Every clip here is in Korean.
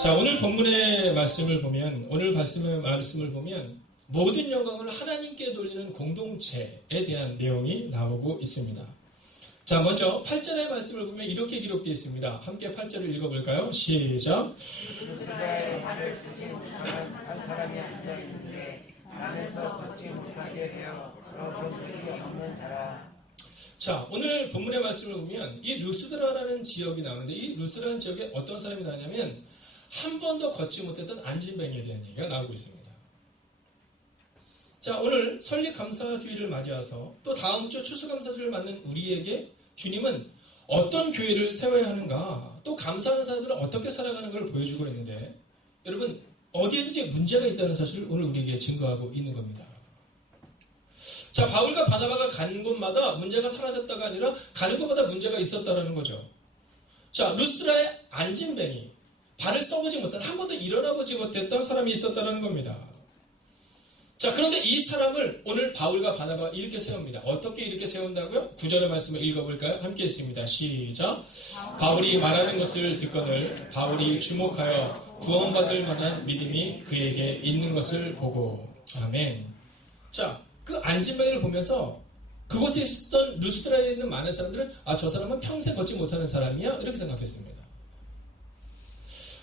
자, 오늘 본문의 말씀을 보면, 모든 영광을 하나님께 돌리는 공동체에 대한 내용이 나오고 있습니다. 자, 먼저 8절의 말씀을 보면 이렇게 기록되어 있습니다. 함께 8절을 읽어볼까요? 시작. 루스드라에 발을 쓰지 못하는 한 사람이 앉아있는데 안에서 걷지 못하게 되어 여러분들이 없는 자라. 자, 오늘 본문의 말씀을 보면 이 루스드라라는 지역이 나오는데, 이 루스드라는 지역에 어떤 사람이 나오냐면 한 번도 걷지 못했던 안진뱅이에 대한 얘기가 나오고 있습니다. 자, 오늘 설립감사주일을 맞이해서 또 다음 주 추수감사주를 맞는 우리에게 주님은 어떤 교회를 세워야 하는가, 또 감사하는 사람들은 어떻게 살아가는 걸 보여주고 있는데, 여러분 어디에든지 문제가 있다는 사실을 오늘 우리에게 증거하고 있는 겁니다. 자, 바울과 바나바가 간 곳마다 문제가 사라졌다가 아니라 가는 곳마다 문제가 있었다는 거죠. 자, 루스드라의 안진뱅이, 발을 써보지 못한, 한 번도 일어나보지 못했던 사람이 있었다는 겁니다. 자, 그런데 이 사람을 오늘 바울과 바나바가 이렇게 세웁니다. 어떻게 이렇게 세운다고요? 9절의 말씀을 읽어볼까요? 함께 읽습니다. 시작. 바울이 말하는 것을 듣거늘 바울이 주목하여 구원받을 만한 믿음이 그에게 있는 것을 보고. 아멘. 자, 그 안진뱅이를 보면서 그곳에 있었던 루스드라에 있는 많은 사람들은 저 사람은 평생 걷지 못하는 사람이야? 이렇게 생각했습니다.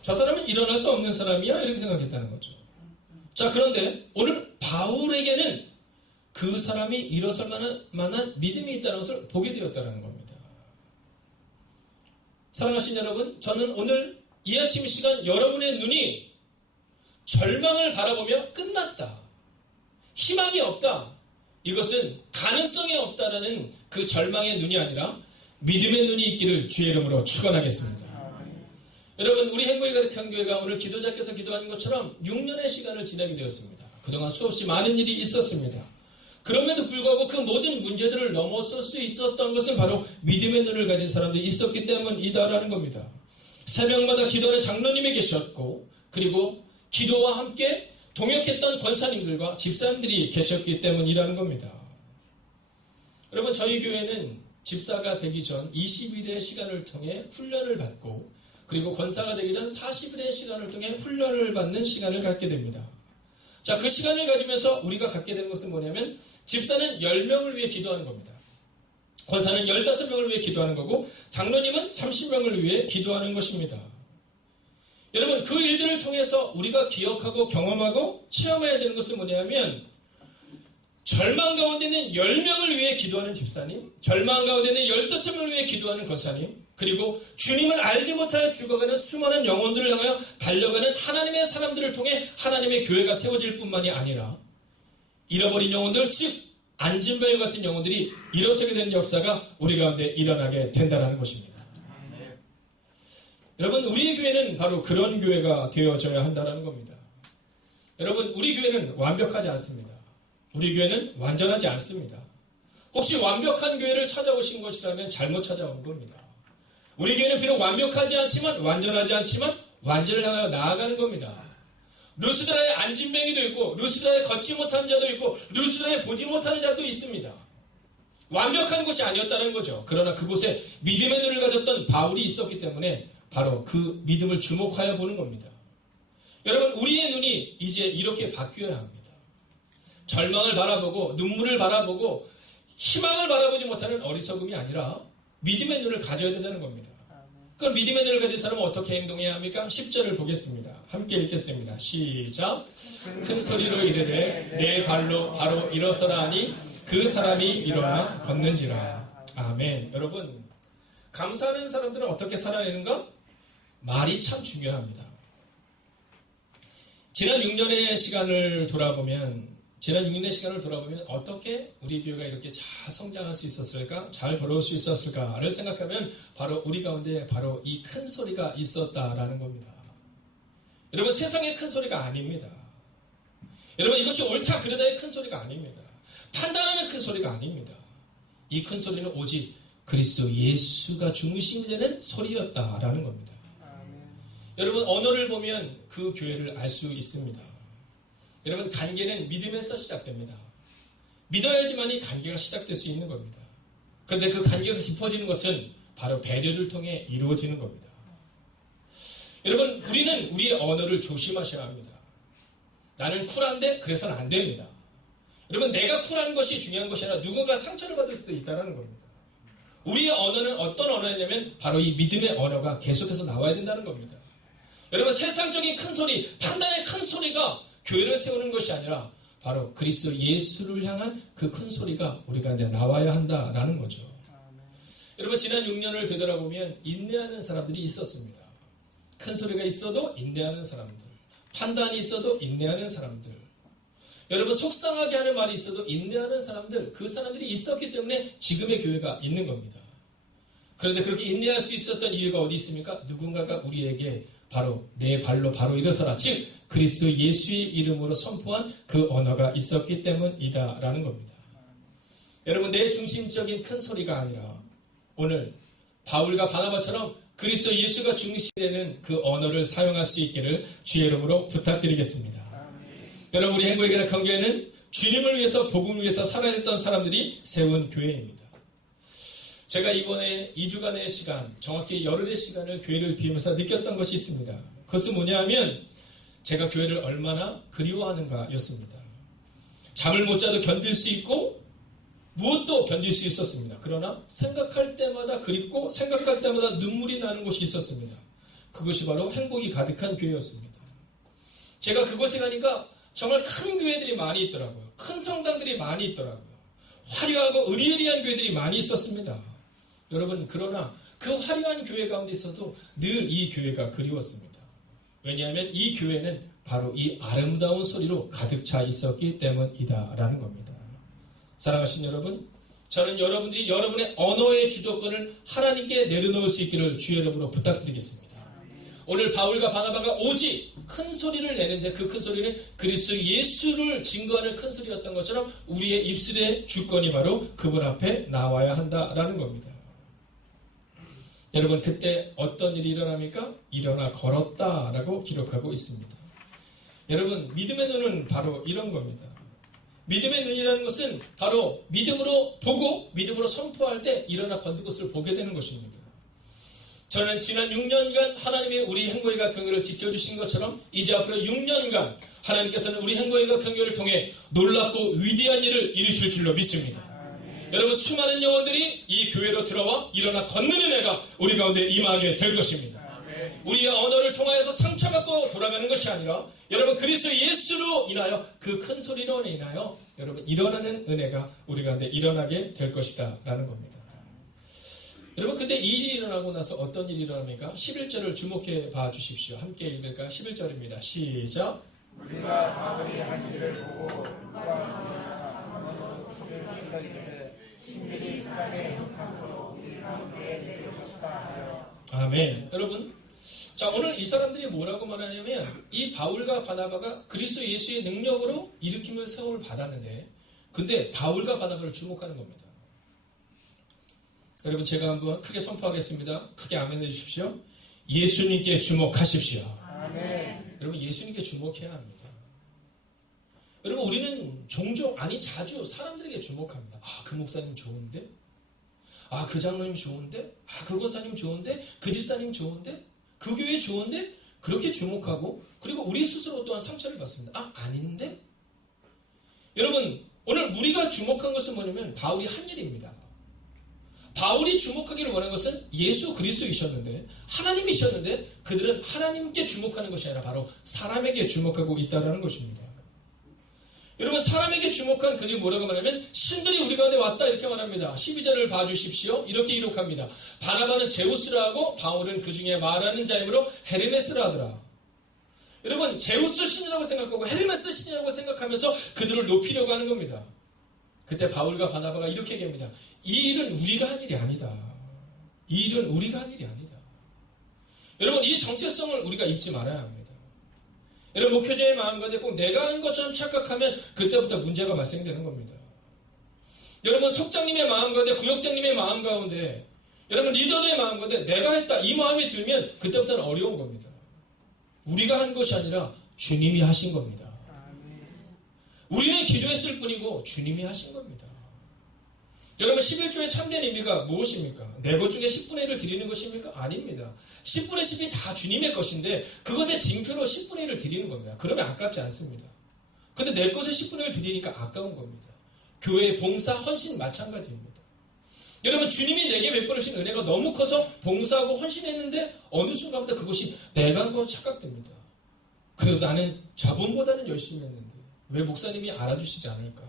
저 사람은 일어날 수 없는 사람이야? 이렇게 생각했다는 거죠. 자, 그런데 오늘 바울에게는 그 사람이 일어설 만한 믿음이 있다는 것을 보게 되었다는 겁니다. 사랑하신 여러분, 저는 오늘 이 아침 시간 여러분의 눈이 절망을 바라보며 끝났다, 희망이 없다, 이것은 가능성이 없다라는 그 절망의 눈이 아니라 믿음의 눈이 있기를 주의 이름으로 축원하겠습니다. 여러분, 우리 행복이 가득한 교회가 오늘 기도자께서 기도하는 것처럼 6년의 시간을 지나게 되었습니다. 그동안 수없이 많은 일이 있었습니다. 그럼에도 불구하고 그 모든 문제들을 넘어설 수 있었던 것은 바로 믿음의 눈을 가진 사람들이 있었기 때문이다라는 겁니다. 새벽마다 기도하는 장로님이 계셨고, 그리고 기도와 함께 동역했던 권사님들과 집사님들이 계셨기 때문이라는 겁니다. 여러분, 저희 교회는 집사가 되기 전 20일의 시간을 통해 훈련을 받고, 그리고 권사가 되기 전 40일의 시간을 통해 훈련을 받는 시간을 갖게 됩니다. 자, 그 시간을 가지면서 우리가 갖게 되는 것은 뭐냐면, 집사는 10명을 위해 기도하는 겁니다. 권사는 15명을 위해 기도하는 거고, 장로님은 30명을 위해 기도하는 것입니다. 여러분, 그 일들을 통해서 우리가 기억하고 경험하고 체험해야 되는 것은 뭐냐면, 절망 가운데는 10명을 위해 기도하는 집사님, 절망 가운데는 15명을 위해 기도하는 권사님, 그리고 주님을 알지 못하여 죽어가는 수많은 영혼들을 향하여 달려가는 하나님의 사람들을 통해 하나님의 교회가 세워질 뿐만이 아니라 잃어버린 영혼들, 즉 안진뱅이 같은 영혼들이 일어서게 되는 역사가 우리 가운데 일어나게 된다는 것입니다. 여러분, 우리의 교회는 바로 그런 교회가 되어져야 한다는 겁니다. 여러분, 우리 교회는 완벽하지 않습니다. 우리 교회는 완전하지 않습니다. 혹시 완벽한 교회를 찾아오신 것이라면 잘못 찾아온 겁니다. 우리 교회는 비록 완벽하지 않지만, 완전하지 않지만 완전을 향하여 나아가는 겁니다. 루스드라에 안진뱅이도 있고, 루스드라에 걷지 못하는 자도 있고, 루스드라에 보지 못하는 자도 있습니다. 완벽한 곳이 아니었다는 거죠. 그러나 그곳에 믿음의 눈을 가졌던 바울이 있었기 때문에 바로 그 믿음을 주목하여 보는 겁니다. 여러분, 우리의 눈이 이제 이렇게 바뀌어야 합니다. 절망을 바라보고 눈물을 바라보고 희망을 바라보지 못하는 어리석음이 아니라 믿음의 눈을 가져야 된다는 겁니다. 그럼 믿음의 눈을 가진 사람은 어떻게 행동해야 합니까? 10절을 보겠습니다. 함께 읽겠습니다. 시작. 큰 소리로 이르되 내 발로 바로 일어서라 하니 그 사람이 일어나 걷는지라. 아멘. 여러분, 감사하는 사람들은 어떻게 살아내는가? 말이 참 중요합니다. 지난 6년의 시간을 돌아보면 어떻게 우리 교회가 이렇게 잘 성장할 수 있었을까? 잘 걸어올 수 있었을까를 생각하면 바로 우리 가운데 바로 이 큰 소리가 있었다라는 겁니다. 여러분, 세상의 큰 소리가 아닙니다. 여러분, 이것이 옳다 그르다의 큰 소리가 아닙니다. 판단하는 큰 소리가 아닙니다. 이 큰 소리는 오직 그리스도 예수가 중심이 되는 소리였다라는 겁니다. 여러분, 언어를 보면 그 교회를 알 수 있습니다. 여러분, 관계는 믿음에서 시작됩니다. 믿어야지만이 관계가 시작될 수 있는 겁니다. 그런데 그 관계가 깊어지는 것은 바로 배려를 통해 이루어지는 겁니다. 여러분, 우리는 우리의 언어를 조심하셔야 합니다. 나는 쿨한데 그래서는 안 됩니다. 여러분, 내가 쿨한 것이 중요한 것이 아니라 누군가 상처를 받을 수도 있다는 겁니다. 우리의 언어는 어떤 언어냐면 바로 이 믿음의 언어가 계속해서 나와야 된다는 겁니다. 여러분, 세상적인 큰 소리, 판단의 큰 소리가 교회를 세우는 것이 아니라 바로 그리스도 예수를 향한 그 큰 소리가 우리 가운데 나와야 한다라는 거죠. 여러분, 지난 6년을 되돌아보면 인내하는 사람들이 있었습니다. 큰 소리가 있어도 인내하는 사람들, 판단이 있어도 인내하는 사람들, 여러분 속상하게 하는 말이 있어도 인내하는 사람들, 그 사람들이 있었기 때문에 지금의 교회가 있는 겁니다. 그런데 그렇게 인내할 수 있었던 이유가 어디 있습니까? 누군가가 우리에게 바로 내 발로 바로 일어서라, 즉 그리스도 예수의 이름으로 선포한 그 언어가 있었기 때문이다라는 겁니다. 여러분, 내 중심적인 큰 소리가 아니라 오늘 바울과 바나바처럼 그리스도 예수가 중심이 되는 그 언어를 사용할 수 있기를 주의 이름으로 부탁드리겠습니다. 여러분, 우리 행복의 교회는 주님을 위해서 복음을 위해서 살아냈던 사람들이 세운 교회입니다. 제가 이번에 2주간의 시간, 정확히 열흘의 시간을 교회를 비우면서 느꼈던 것이 있습니다. 그것은 뭐냐 하면 제가 교회를 얼마나 그리워하는가 였습니다. 잠을 못 자도 견딜 수 있고 무엇도 견딜 수 있었습니다. 그러나 생각할 때마다 그립고 생각할 때마다 눈물이 나는 곳이 있었습니다. 그것이 바로 행복이 가득한 교회였습니다. 제가 그곳에 가니까 정말 큰 교회들이 많이 있더라고요. 큰 성당들이 많이 있더라고요. 화려하고 의리의리한 교회들이 많이 있었습니다. 여러분, 그러나 그 화려한 교회 가운데 있어도 늘 이 교회가 그리웠습니다. 왜냐하면 이 교회는 바로 이 아름다운 소리로 가득 차 있었기 때문이다라는 겁니다. 사랑하신 여러분, 저는 여러분들이 여러분의 언어의 주도권을 하나님께 내려놓을 수 있기를 주의 이름으로 부탁드리겠습니다. 오늘 바울과 바나바가 오직 큰 소리를 내는데 그 큰 소리는 그리스도 예수를 증거하는 큰 소리였던 것처럼 우리의 입술의 주권이 바로 그분 앞에 나와야 한다라는 겁니다. 여러분, 그때 어떤 일이 일어납니까? 일어나 걸었다라고 기록하고 있습니다. 여러분, 믿음의 눈은 바로 이런 겁니다. 믿음의 눈이라는 것은 바로 믿음으로 보고 믿음으로 선포할 때 일어나 걷는 것을 보게 되는 것입니다. 저는 지난 6년간 하나님의 우리 행복의가 경교를 지켜주신 것처럼 이제 앞으로 6년간 하나님께서는 우리 행복의가 경교를 통해 놀랍고 위대한 일을 이루실 줄로 믿습니다. 여러분, 수많은 영혼들이 이 교회로 들어와 일어나 걷는 은혜가 우리 가운데 임하게 될 것입니다. 우리의 언어를 통하여서 상처받고 돌아가는 것이 아니라 여러분 그리스도 예수로 인하여 그 큰 소리로 인하여 여러분 일어나는 은혜가 우리 가운데 일어나게 될 것이다 라는 겁니다. 여러분, 근데 이 일이 일어나고 나서 어떤 일이 일어납니까? 11절을 주목해 봐 주십시오. 함께 읽을까? 11절입니다. 시작. 우리가 바울이 한 일을 보고 누가 한번도 소리를 질러이르되 신들이 사람의 형상으로 우리 가운데 내려오셨다 하여. 아멘. 여러분, 자, 오늘 이 사람들이 뭐라고 말하냐면 이 바울과 바나바가 그리스도 예수의 능력으로 일으킴을 세움을 받았는데 근데 바울과 바나바를 주목하는 겁니다. 여러분, 제가 한번 크게 선포하겠습니다. 크게 아멘 해주십시오. 예수님께 주목하십시오. 아멘. 여러분, 예수님께 주목해야 합니다. 여러분, 우리는 종종, 아니 자주 사람들에게 주목합니다. 아, 그 목사님 좋은데? 아, 그 장로님 좋은데? 아, 그 권사님 좋은데? 그 집사님 좋은데? 그 교회 좋은데? 그렇게 주목하고 그리고 우리 스스로 또한 상처를 받습니다. 아, 아닌데? 여러분, 오늘 우리가 주목한 것은 뭐냐면 바울이 한 일입니다. 바울이 주목하기를 원한 것은 예수 그리스도이셨는데 하나님이셨는데 그들은 하나님께 주목하는 것이 아니라 바로 사람에게 주목하고 있다는 것입니다. 여러분, 사람에게 주목한 그들이 뭐라고 말하면 신들이 우리 가운데 왔다 이렇게 말합니다. 12절을 봐주십시오. 이렇게 기록합니다. 바나바는 제우스라 하고 바울은 그 중에 말하는 자이므로 헤르메스라 하더라. 여러분, 제우스 신이라고 생각하고 헤르메스 신이라고 생각하면서 그들을 높이려고 하는 겁니다. 그때 바울과 바나바가 이렇게 얘기합니다. 이 일은 우리가 한 일이 아니다. 이 일은 우리가 한 일이 아니다. 여러분, 이 정체성을 우리가 잊지 말아야 합니다. 여러분, 목회자의 마음 가운데 꼭 내가 한 것처럼 착각하면 그때부터 문제가 발생되는 겁니다. 여러분, 속장님의 마음 가운데, 구역장님의 마음 가운데, 여러분 리더들의 마음 가운데 내가 했다 이 마음이 들면 그때부터는 어려운 겁니다. 우리가 한 것이 아니라 주님이 하신 겁니다. 우리는 기도했을 뿐이고 주님이 하신 겁니다. 여러분 11조의 참된 의미가 무엇입니까? 내 것 중에 10분의 1을 드리는 것입니까? 아닙니다. 10분의 10이 다 주님의 것인데 그것의 징표로 10분의 1을 드리는 겁니다. 그러면 아깝지 않습니다. 근데 내 것의 10분의 1을 드리니까 아까운 겁니다. 교회의 봉사, 헌신 마찬가지입니다. 여러분 주님이 내게 베풀어 주신 은혜가 너무 커서 봉사하고 헌신했는데 어느 순간부터 그것이 내가 한 것으로 착각됩니다. 그래도 나는 저분보다는 열심히 했는데 왜 목사님이 알아주시지 않을까?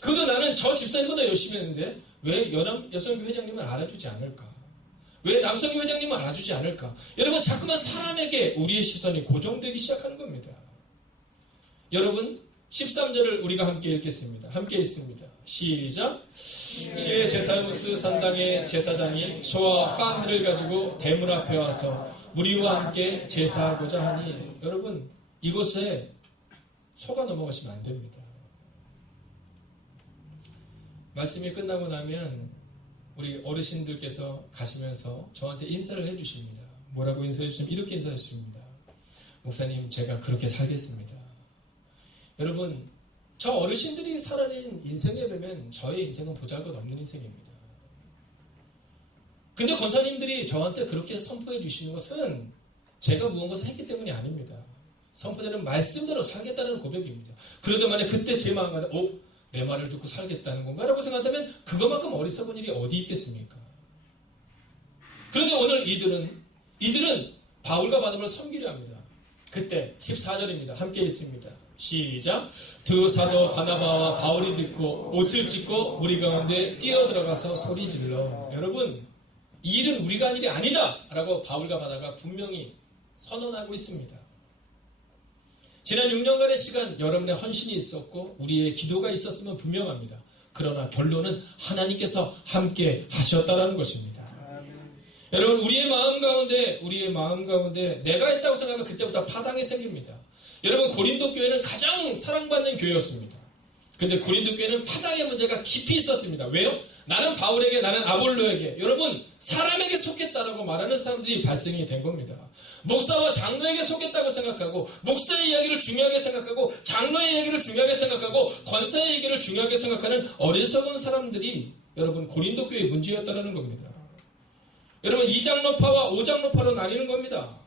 그래도 나는 저 집사님보다 열심히 했는데 왜 여성교 회장님은 알아주지 않을까? 왜 남성교 회장님은 알아주지 않을까? 여러분 자꾸만 사람에게 우리의 시선이 고정되기 시작하는 겁니다. 여러분 13절을 우리가 함께 읽겠습니다. 함께 읽습니다. 시작. 시의 제사무스 산당의 제사장이 소와 깐들을 가지고 대문 앞에 와서 무리와 함께 제사하고자 하니 여러분 이곳에 소가 넘어가시면 안 됩니다. 말씀이 끝나고 나면 우리 어르신들께서 가시면서 저한테 인사를 해주십니다. 뭐라고 인사해 주시면 이렇게 인사해 주십니다. 목사님 제가 그렇게 살겠습니다. 여러분 저 어르신들이 살아낸 인생에 보면 저의 인생은 보잘것없는 인생입니다. 근데 권사님들이 저한테 그렇게 선포해 주시는 것은 제가 무언가를 했기 때문이 아닙니다. 선포되는 말씀대로 살겠다는 고백입니다. 그래도 만약 그때 제 마음 가운데 내 말을 듣고 살겠다는 건가? 라고 생각하면 그것만큼 어리석은 일이 어디 있겠습니까? 그런데 오늘 이들은 바울과 바나바를 섬기려 합니다. 그때 14절입니다. 함께 읽습니다. 시작. 두 사도 바나바와 바울이 듣고 옷을 찢고 무리 가운데 뛰어들어가서 소리질러. 여러분 이 일은 우리가 한 일이 아니다 라고 바울과 바나바가 분명히 선언하고 있습니다. 지난 6년간의 시간 여러분의 헌신이 있었고 우리의 기도가 있었으면 분명합니다. 그러나 결론은 하나님께서 함께 하셨다라는 것입니다. 여러분 우리의 마음 가운데 내가 했다고 생각하면 그때부터 파당이 생깁니다. 여러분 고린도 교회는 가장 사랑받는 교회였습니다. 근데 고린도 교회는 파당의 문제가 깊이 있었습니다. 왜요? 나는 바울에게 나는 아볼로에게 여러분 사람에게 속했다라고 말하는 사람들이 발생이 된 겁니다. 목사와 장로에게 속했다고 생각하고 목사의 이야기를 중요하게 생각하고 장로의 얘기를 중요하게 생각하고 권사의 얘기를 중요하게 생각하는 어리석은 사람들이 여러분 고린도 교회의 문제였다는 겁니다. 여러분 2장로파와 5장로파로 나뉘는 겁니다.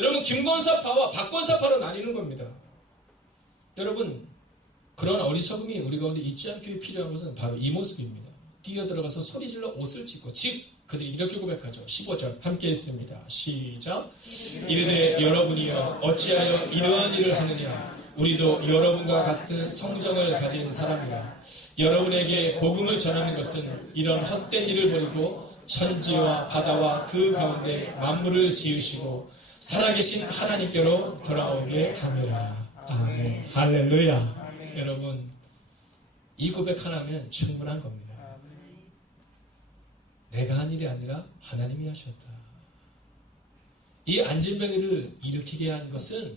여러분 김권사파와 박권사파로 나뉘는 겁니다. 여러분 그런 어리석음이 우리 가운데 있지 않게 필요한 것은 바로 이 모습입니다. 뛰어들어가서 소리질러 옷을 찢고 즉 그들이 이렇게 고백하죠. 15절 함께 읽습니다. 시작. 이르되 여러분이여 어찌하여 이러한 일을 하느냐. 우리도 여러분과 같은 성정을 가진 사람이라. 여러분에게 복음을 전하는 것은 이런 헛된 일을 버리고 천지와 바다와 그 가운데 만물을 지으시고 살아계신 하나님께로 돌아오게 함이라. 아멘. 할렐루야. 아멘. 여러분 이 고백 하나면 충분한 겁니다. 내가 한 일이 아니라 하나님이 하셨다. 이 안진뱅이를 일으키게 한 것은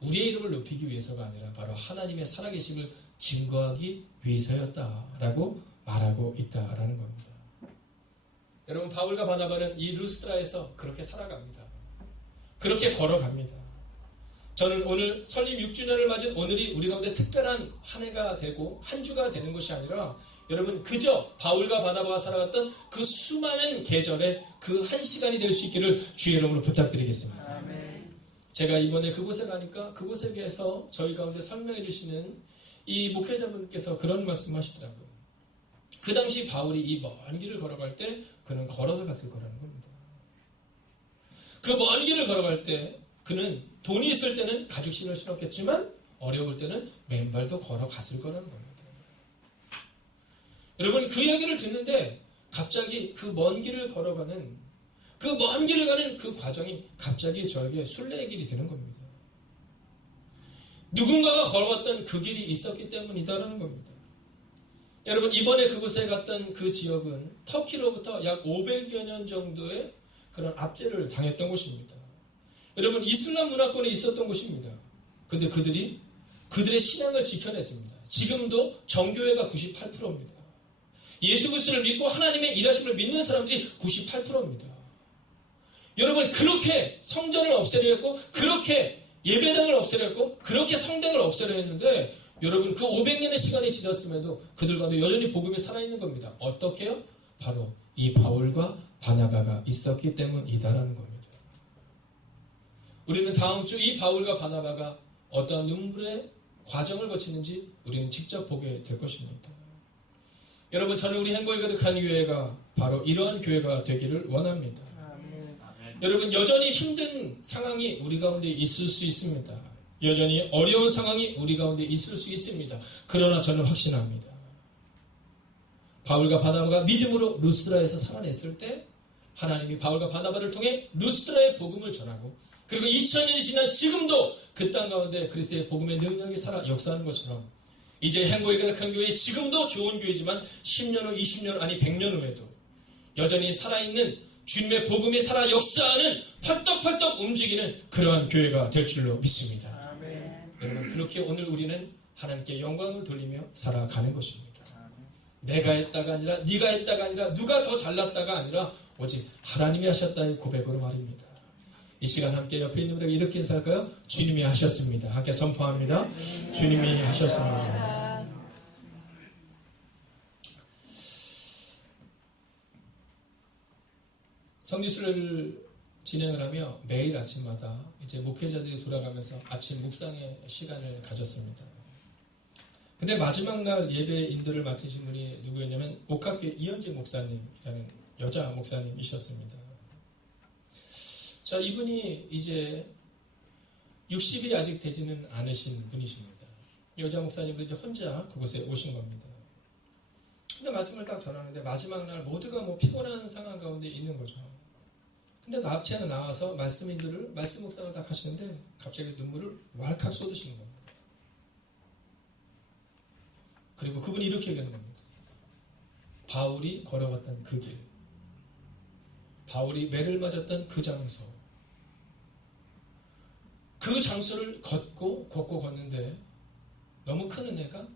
우리의 이름을 높이기 위해서가 아니라 바로 하나님의 살아계심을 증거하기 위해서였다라고 말하고 있다라는 겁니다. 여러분 바울과 바나바는 이 루스드라에서 그렇게 살아갑니다. 그렇게 걸어갑니다. 저는 오늘 설립 6주년을 맞은 오늘이 우리 가운데 특별한 한 해가 되고 한 주가 되는 것이 아니라 여러분 그저 바울과 바나바가 살아갔던 그 수많은 계절에 그 한 시간이 될 수 있기를 주의 이름으로 부탁드리겠습니다. 아멘. 제가 이번에 그곳에 가니까 그곳에 대해서 저희 가운데 설명해 주시는 이 목회자분께서 그런 말씀하시더라고요. 그 당시 바울이 이 먼 길을 걸어갈 때 그는 걸어서 갔을 거라는 겁니다. 그 먼 길을 걸어갈 때 그는 돈이 있을 때는 가죽신을 신었겠지만 어려울 때는 맨발도 걸어갔을 거라는 겁니다. 여러분 그 이야기를 듣는데 갑자기 그 먼 길을 걸어가는 그 먼 길을 가는 그 과정이 갑자기 저에게 순례의 길이 되는 겁니다. 누군가가 걸어왔던 그 길이 있었기 때문이다라는 겁니다. 여러분 이번에 그곳에 갔던 그 지역은 터키로부터 약 500여 년 정도의 그런 압제를 당했던 곳입니다. 여러분 이슬람 문화권에 있었던 곳입니다. 근데 그들의 신앙을 지켜냈습니다. 지금도 정교회가 98%입니다. 예수 그리스도를 믿고 하나님의 일하심을 믿는 사람들이 98%입니다. 여러분 그렇게 성전을 없애려 했고 그렇게 예배당을 없애려 했고 그렇게 성당을 없애려 했는데 여러분, 그 500년의 시간이 지났음에도 그들 가운데 여전히 복음이 살아있는 겁니다. 어떻게요? 바로 이 바울과 바나바가 있었기 때문이다라는 겁니다. 우리는 다음 주 이 바울과 바나바가 어떠한 눈물의 과정을 거치는지 우리는 직접 보게 될 것입니다. 여러분, 저는 우리 행복이 가득한 교회가 바로 이러한 교회가 되기를 원합니다. 여러분, 여전히 힘든 상황이 우리 가운데 있을 수 있습니다. 여전히 어려운 상황이 우리 가운데 있을 수 있습니다. 그러나 저는 확신합니다. 바울과 바나바가 믿음으로 루스드라에서 살아냈을 때 하나님이 바울과 바나바를 통해 루스드라의 복음을 전하고, 그리고 2000년이 지난 지금도 그 땅 가운데 그리스도의 복음의 능력이 살아 역사하는 것처럼, 이제 행복이 가득한 교회, 지금도 좋은 교회지만 10년 후, 20년, 아니 100년 후에도 여전히 살아있는 주님의 복음이 살아 역사하는 펄떡펄떡 움직이는 그러한 교회가 될 줄로 믿습니다. 여러분, 그렇게 오늘 우리는 하나님께 영광을 돌리며 살아가는 것입니다. 내가 했다가 아니라, 네가 했다가 아니라, 누가 더 잘났다가 아니라 오직 하나님이 하셨다의 고백으로 말입니다. 이 시간 함께 옆에 있는 분에게 이렇게 인사할까요? 주님이 하셨습니다. 함께 선포합니다. 주님이 하셨습니다. 성지순례를 진행을 하며 매일 아침마다 이제 목회자들이 돌아가면서 아침 묵상의 시간을 가졌습니다. 근데 마지막 날 예배 인도를 맡으신 분이 누구였냐면 옥합교회 이현진 목사님이라는 여자 목사님이셨습니다. 자, 이분이 이제 60이 아직 되지는 않으신 분이십니다. 여자 목사님도 이제 혼자 그곳에 오신 겁니다. 근데 말씀을 딱 전하는데 마지막 날 모두가 뭐 피곤한 상황 가운데 있는 거죠. 근데 납치하는 나와서 말씀 묵상을 딱 하시는데 갑자기 눈물을 왈칵 쏟으시는 겁니다. 그리고 그분이 이렇게 얘기하는 겁니다. 바울이 걸어갔던 그 길, 바울이 매를 맞았던 그 장소, 그 장소를 걷고 걷는데 너무 큰 은혜가,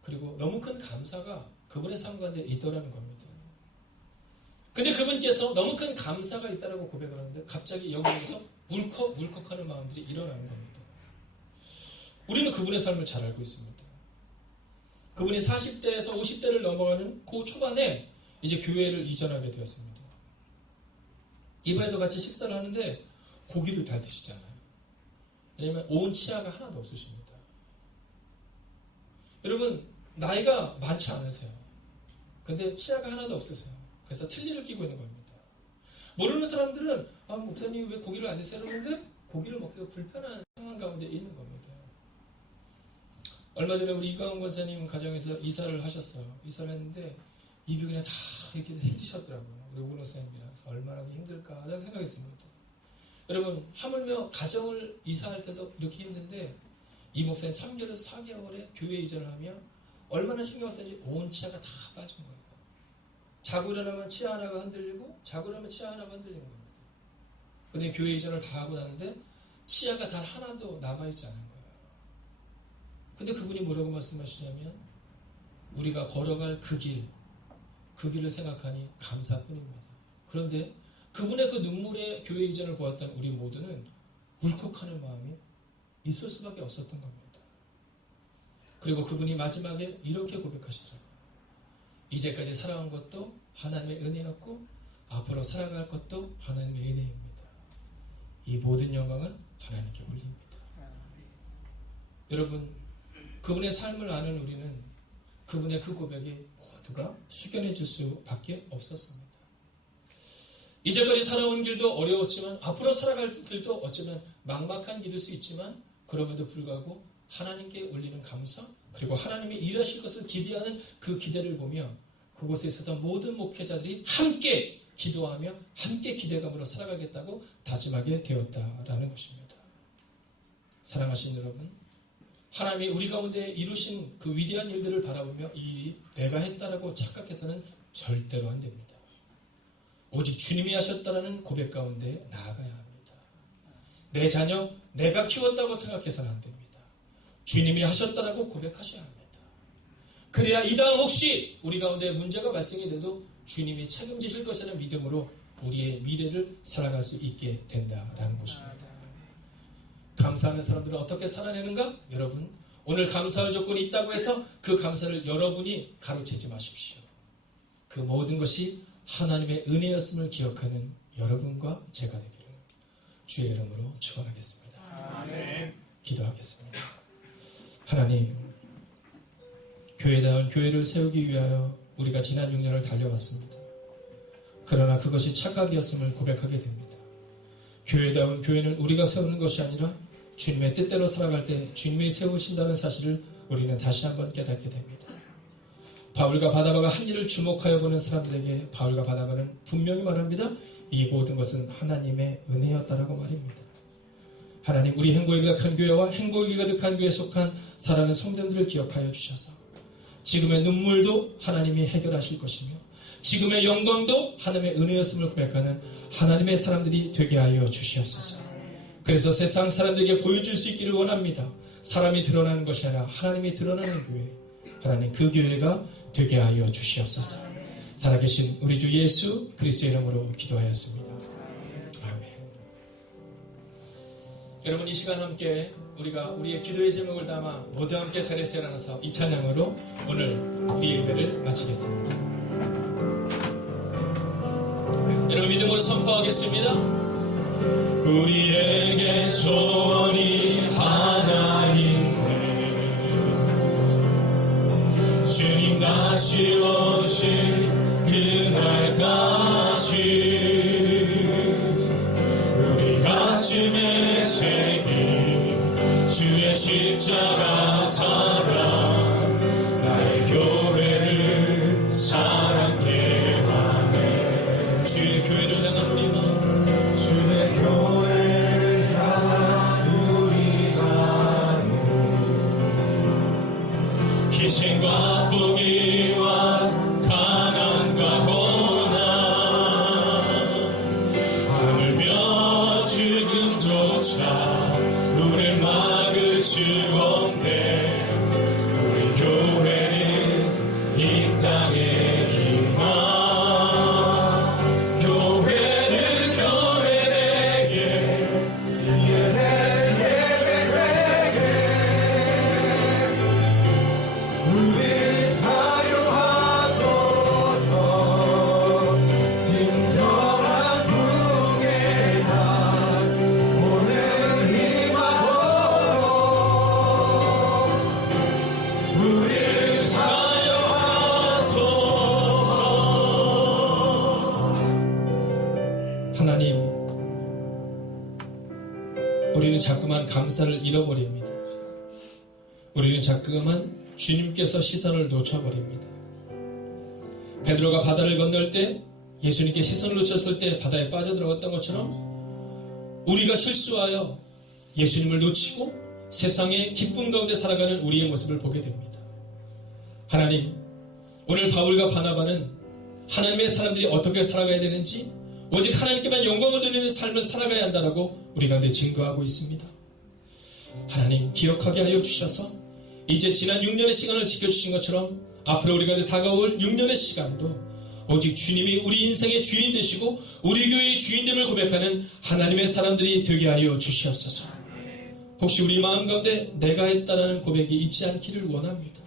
그리고 너무 큰 감사가 그분의 삶 가운데 있더라는 겁니다. 근데 그분께서 너무 큰 감사가 있다라고 고백을 하는데 갑자기 여기에서 울컥울컥하는 마음들이 일어나는 겁니다. 우리는 그분의 삶을 잘 알고 있습니다. 그분이 40대에서 50대를 넘어가는 그 초반에 이제 교회를 이전하게 되었습니다. 이번에도 같이 식사를 하는데 고기를 잘 드시지 않아요. 왜냐하면 온 치아가 하나도 없으십니다. 여러분, 나이가 많지 않으세요. 근데 치아가 하나도 없으세요. 그래서 틀니를 끼고 있는 겁니다. 모르는 사람들은 목사님 왜 고기를 안 드세요? 그런데 고기를 먹기가 불편한 상황 가운데 있는 겁니다. 얼마 전에 우리 이광훈 권사님 가정에서 이사를 하셨어요. 이사를 했는데 입이 그냥 다 이렇게 힘드셨더라고요. 우리 오근 목사님이랑. 얼마나 힘들까 라는 생각했습니다. 여러분, 하물며 가정을 이사할 때도 이렇게 힘든데 이 목사님 3개월, 4개월에 교회 이전을 하며 얼마나 신경 썼는지 온 치아가 다 빠진 거예요. 자고 일어나면 치아 하나가 흔들리고 자고 일어나면 치아 하나가 흔들리는 겁니다. 근데 교회 이전을 다 하고 나는데 치아가 단 하나도 남아있지 않은 거예요. 근데 그분이 뭐라고 말씀하시냐면 우리가 걸어갈 그 길을 생각하니 감사뿐입니다. 그런데 그분의 그 눈물의 교회 이전을 보았던 우리 모두는 울컥하는 마음이 있을 수밖에 없었던 겁니다. 그리고 그분이 마지막에 이렇게 고백하시더라고요. 이제까지 살아온 것도 하나님의 은혜였고 앞으로 살아갈 것도 하나님의 은혜입니다. 이 모든 영광을 하나님께 올립니다. 여러분, 그분의 삶을 아는 우리는 그분의 그 고백이 모두가 숙연해 줄 수밖에 없었습니다. 이제까지 살아온 길도 어려웠지만 앞으로 살아갈 길도 어쩌면 막막한 길일 수 있지만 그럼에도 불구하고 하나님께 올리는 감사, 그리고 하나님이 일하실 것을 기대하는 그 기대를 보며 그곳에 있었던 모든 목회자들이 함께 기도하며 함께 기대감으로 살아가겠다고 다짐하게 되었다라는 것입니다. 사랑하신 여러분, 하나님이 우리 가운데 이루신 그 위대한 일들을 바라보며 이 일이 내가 했다라고 착각해서는 절대로 안 됩니다. 오직 주님이 하셨다라는 고백 가운데 나아가야 합니다. 내 자녀 내가 키웠다고 생각해서는 안 됩니다. 주님이 하셨다라고 고백하셔야 합니다. 그래야 이 다음 혹시 우리 가운데 문제가 발생이 돼도 주님이 책임지실 것이라는 믿음으로 우리의 미래를 살아갈 수 있게 된다라는 것입니다. 감사하는 사람들은 어떻게 살아내는가? 여러분, 오늘 감사할 조건이 있다고 해서 그 감사를 여러분이 가로채지 마십시오. 그 모든 것이 하나님의 은혜였음을 기억하는 여러분과 제가 되기를 주의 이름으로 축원하겠습니다. 아멘. 기도하겠습니다. 하나님, 교회다운 교회를 세우기 위하여 우리가 지난 6년을 달려왔습니다. 그러나 그것이 착각이었음을 고백하게 됩니다. 교회다운 교회는 우리가 세우는 것이 아니라 주님의 뜻대로 살아갈 때 주님이 세우신다는 사실을 우리는 다시 한번 깨닫게 됩니다. 바울과 바나바가 한 일을 주목하여 보는 사람들에게 바울과 바나바는 분명히 말합니다. 이 모든 것은 하나님의 은혜였다라고 말입니다. 하나님, 우리 행복이 가득한 교회와 행복이 가득한 교회에 속한 사랑하는 성도들을 기억하여 주셔서 지금의 눈물도 하나님이 해결하실 것이며 지금의 영광도 하나님의 은혜였음을 고백하는 하나님의 사람들이 되게 하여 주시옵소서. 그래서 세상 사람들에게 보여줄 수 있기를 원합니다. 사람이 드러나는 것이 아니라 하나님이 드러나는 교회, 하나님 그 교회가 되게 하여 주시옵소서. 살아계신 우리 주 예수 그리스도의 이름으로 기도하였습니다. 아멘. 여러분, 이 시간 함께 우리가 우리의 기도의 제목을 담아 모두 함께 자리에서 일어나서 이 찬양으로 오늘 우리의 예배를 마치겠습니다. 여러분, 믿음으로 선포하겠습니다. 우리에게 조언이 하나 있네. 주님 다시 오실 그날까지 우리 가슴에 새긴 주의 십자가 사랑 나의 교회를 사랑케 하네. 주의 교회를 향한 우리 마음, 주의 교회를 향한 우리 마음, 희생과 포기와 가난과 고난 하물며 죽음조차 우릴 막을 수 없네. 우리 교회는 이 땅의 희망, 교회는 교회에게 예배되게 우리 사용하소서. 진정한 풍의 날 오늘 임하도록 우리 사용하소서. 하나님, 우리는 자꾸만 감사를 잃어버립니다. 우리는 자꾸만 주님께서 시선을 놓쳐버립니다. 베드로가 바다를 건널 때 예수님께 시선을 놓쳤을 때 바다에 빠져들어갔던 것처럼 우리가 실수하여 예수님을 놓치고 세상의 기쁨 가운데 살아가는 우리의 모습을 보게 됩니다. 하나님, 오늘 바울과 바나바는 하나님의 사람들이 어떻게 살아가야 되는지 오직 하나님께만 영광을 돌리는 삶을 살아가야 한다라고 우리 가운데 증거하고 있습니다. 하나님, 기억하게 하여 주셔서 이제 지난 6년의 시간을 지켜주신 것처럼 앞으로 우리 가운데 다가올 6년의 시간도 오직 주님이 우리 인생의 주인 되시고 우리 교회의 주인됨을 고백하는 하나님의 사람들이 되게 하여 주시옵소서. 혹시 우리 마음 가운데 내가 했다라는 고백이 있지 않기를 원합니다.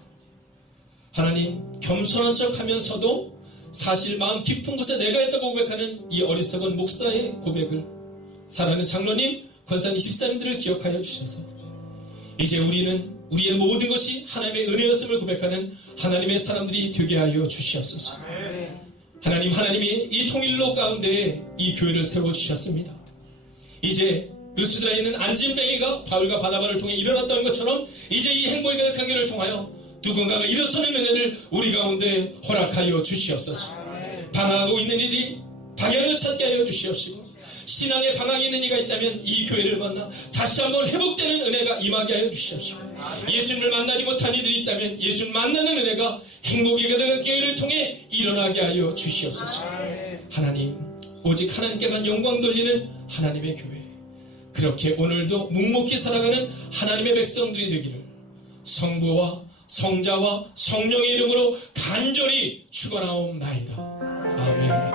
하나님, 겸손한 척 하면서도 사실 마음 깊은 곳에 내가 했다고 고백하는 이 어리석은 목사의 고백을 사랑하는 장로님, 권사님, 집사님들을 기억하여 주셔서 이제 우리는 우리의 모든 것이 하나님의 은혜였음을 고백하는 하나님의 사람들이 되게 하여 주시옵소서. 하나님, 하나님이 이 통일로 가운데 이 교회를 세워주셨습니다. 이제 루스드라에 있는 안진뱅이가 바울과 바나바를 통해 일어났던 것처럼 이제 이 행복이 가득한 교회를 통하여 누군가가 일어서는 은혜를 우리 가운데 허락하여 주시옵소서. 방황하고 있는 이들이 방향을 찾게 하여 주시옵시고 신앙의 방황이 있는 이가 있다면 이 교회를 만나 다시 한번 회복되는 은혜가 임하게 하여 주시옵시고 예수님을 만나지 못한 이들이 있다면 예수를 만나는 은혜가 행복이 가득한 교회를 통해 일어나게 하여 주시옵소서. 하나님, 오직 하나님께만 영광 돌리는 하나님의 교회, 그렇게 오늘도 묵묵히 살아가는 하나님의 백성들이 되기를 성부와 성자와 성령의 이름으로 간절히 축원하옵나이다. 아멘.